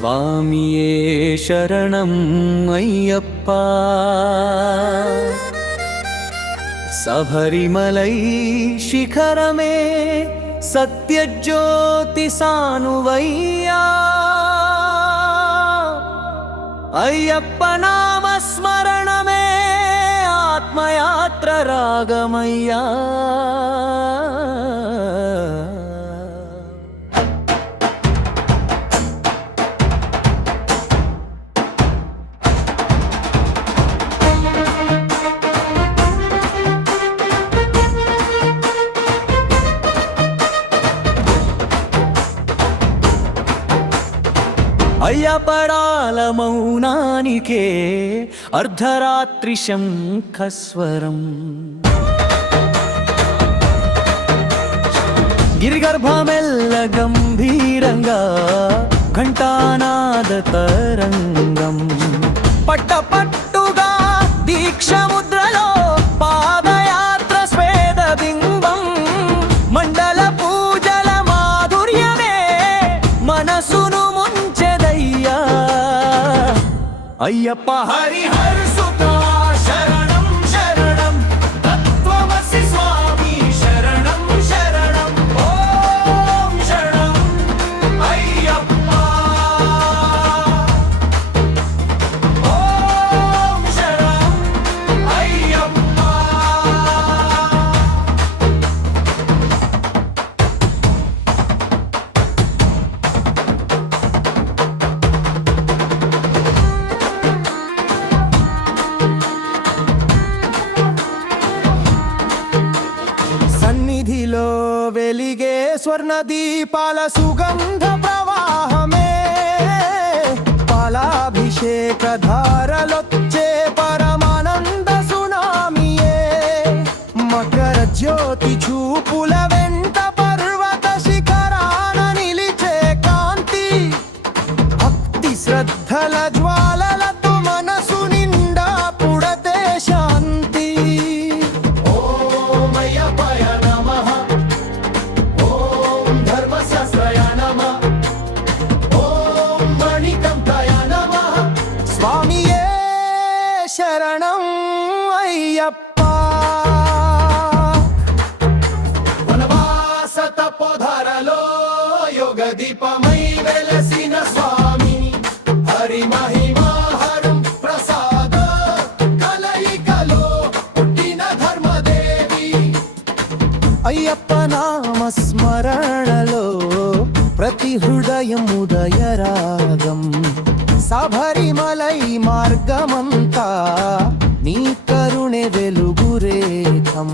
స్వామియే శరణం అయ్యప్ప. శబరిమలై శిఖరమే సత్యజ్యోతి సానువయ్యా. అయ్యప్ప నామస్మరణమే ఆత్మయాత్ర రాగమయ్యా. అయ్యపడాల మౌనానికే అర్ధరాత్రి శంఖస్వరం. గిరిగర్భమెల్ల గంభీరంగా ఘంటానాద తరంగం. పట్టపట్టుగా దీక్షముద్రలో పాదయాత్ర స్వేద బింబం. మండల పూజల మాధుర్యమే మనసును అయ్యప్ప. హరిహర సుత శరణం శరణం తత్వమసి స్వామి శరణం శరణం. ఓం శరణం అయ్యప్ప. ఓం శరణం అయ్యప్ప. సన్నిధిలో వెలిగే స్వర్ణ దీపాల సుగంధ ప్రవాహమే. పాలాభిషేక ధారలొచ్చే పరమానంద సునామియే. మకర జ్యోతి చూపుల వెంట పర్వత శిఖరాన నిలిచే కాంతి. భక్తి శ్రద్ధల జ్వాలలతో మనసు నిండా పుడతే శాంతి. స్వామియే శరణం అయ్యప్ప. వనవాస తపోధరలో యోగ దీపమై వెలసిన స్వామి. హరి మహిమాహరం ప్రసాద కలయికలో పుట్టిన ధర్మదేవి. అయ్యప్ప నామస్మరణలో ప్రతి హృదయం ఉదయరాగం. శబరిమలై మార్గమంతా నీ కరుణె వెలుగురేఖం.